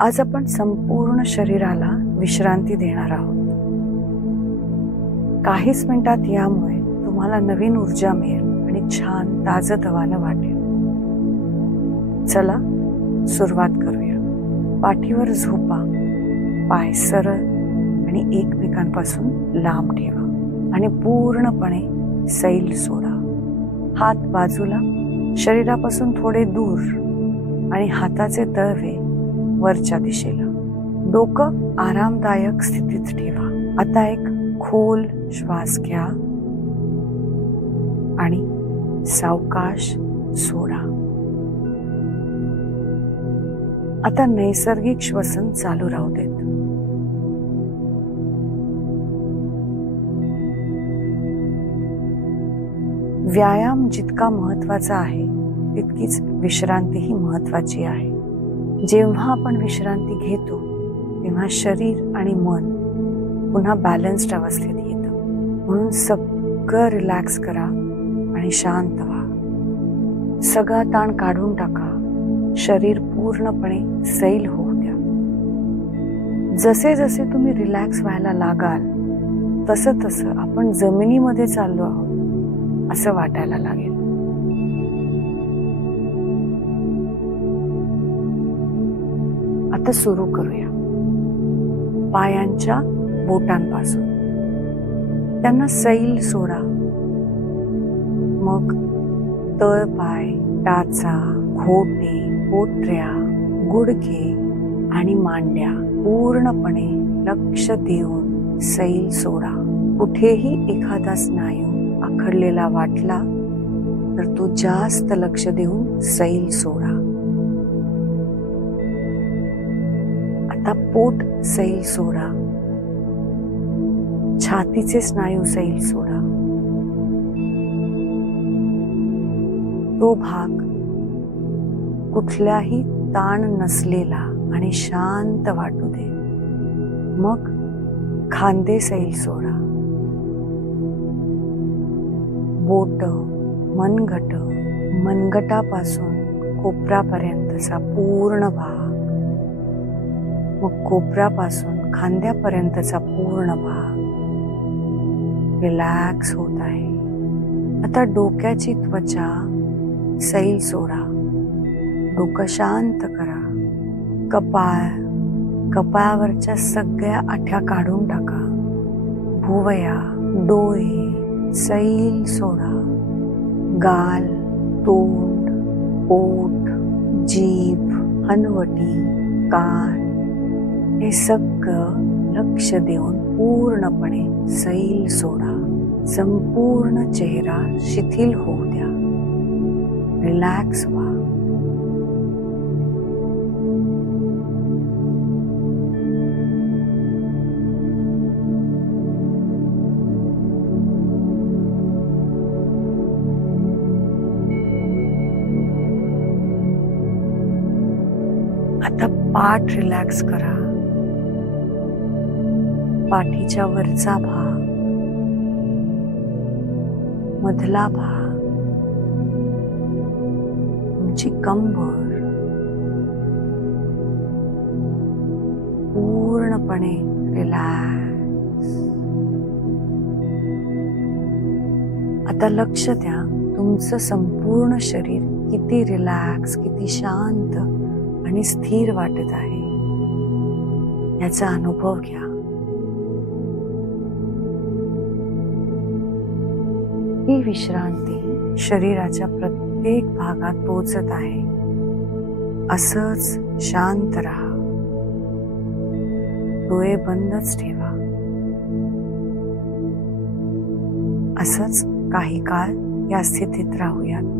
आज आपण संपूर्ण शरीराला विश्रांती देणार आहोत. काहीच मिनिटात यामुळे तुम्हाला नवीन ऊर्जा मिळेल आणि छान ताजतवानं वाटेल. चला सुरुवात करूया. पाठीवर झोपा, पाय सरळ आणि एकमेकांपासून लांब ठेवा आणि पूर्णपणे सैल सोडा. हात बाजूला, शरीरापासून थोडे दूर आणि हाताचे तळवे वरच्या दिशेला. डोकं आरामदायक स्थितीत ठेवा. आता एक खोल श्वास घ्या आणि सावकाश सोडा. आता नैसर्गिक श्वसन चालू राहू देत. व्यायाम जितका महत्वाचा आहे तितकीच विश्रांतीही महत्वाची आहे. जेव्हा आपण विश्रांती घेतो तेव्हा शरीर आणि मन पुन्हा बॅलन्स्ड अवस्थेत येतं. म्हणून सगळं रिलॅक्स करा आणि शांत व्हा. सगळा ताण काढून टाका. शरीर पूर्णपणे सैल होऊ द्या. जसे जसे तुम्ही रिलॅक्स व्हायला लागाल तसं तसं आपण जमिनीमध्ये चाललो आहोत असं वाटायला लागेल. आता सुरू करूया. पायांच्या बोटांपासून त्यांना सैल सोडा. मग तळपाय, टाचा, घोटे, पोटऱ्या, गुडघे आणि मांड्या पूर्णपणे लक्ष देऊन सैल सोडा. कुठेही एखादा स्नायू आखडलेला वाटला तर तो जास्त लक्ष देऊन सैल सोडा. आता पोट सैल सोडा. छातीचे स्नायू सैल सोडा. तो भाग कुठल्याही ताण नसलेला आणि शांत वाटू दे. मग खांदे सैल सोडा. बोट, मनगट, मनगटापासून कोपरापर्यंतचा पूर्ण भाग, मग कोपरापासून खांद्यापर्यंतचा पूर्ण भाग रिलॅक्स होत आहे. आता डोक्याची त्वचा सैल सोडा. डोकं शांत करा. कपाळावरच्या सगळ्या आठ्या काढून टाका. भुवया, डोळे सैल सोडा. गाल, तोंड, पोट, जीभ, हनवटी, कान हे सगळं लक्ष देऊन पूर्णपणे सैल सोडा. संपूर्ण चेहरा शिथिल होऊ द्या. रिलॅक्स व्हा. आता पाठ रिलॅक्स करा. पाठीच्या वरचा भाग, मधला भाग, तुमची कंबर पूर्णपणे रिलॅक्स. आता लक्ष द्या तुमचं संपूर्ण शरीर किती रिलॅक्स, किती शांत आणि स्थिर वाटत आहे याचा अनुभव घ्या. ही विश्रांती शरीराच्या प्रत्येक भागात पोहोचत आहे. असंच शांत राहा. डोळे बंदच ठेवा. असंच काही काळ या स्थितीत राहूयात.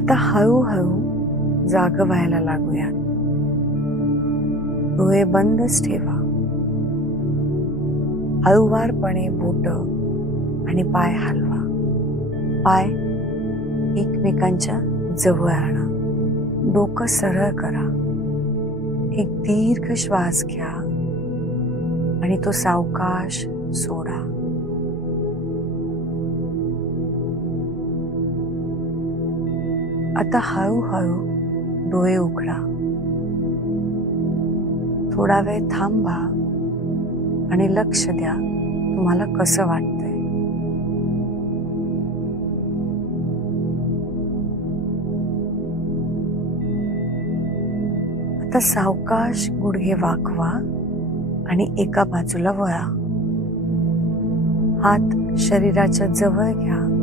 आता हळूहळू जाग व्हायला लागूयात. डोळे बंदच ठेवा. हळूवारपणे बोट आणि पाय हलवा. पाय एकमेकांच्या जवळ आणा. डोकं सरळ करा. एक दीर्घ श्वास घ्या आणि तो सावकाश सोडा. आता हळूहळू डोळे उघडा. थोडा वेळ थांबा आणि लक्ष द्या तुम्हाला कसं वाटतंय. आता सावकाश गुडघे वाकवा आणि एका बाजूला वळा. हात शरीराच्या जवळ घ्या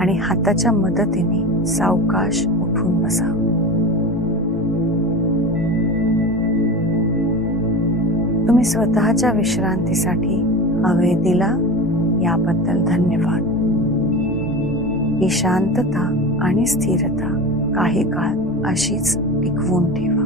आणि हाताच्या मदतीने सावकाश उठून बसा. तुम्ही स्वतःच्या विश्रांतीसाठी हा वेळ दिला याबद्दल धन्यवाद. ही शांतता आणि स्थिरता काही काळ अशीच टिकवून ठेवा.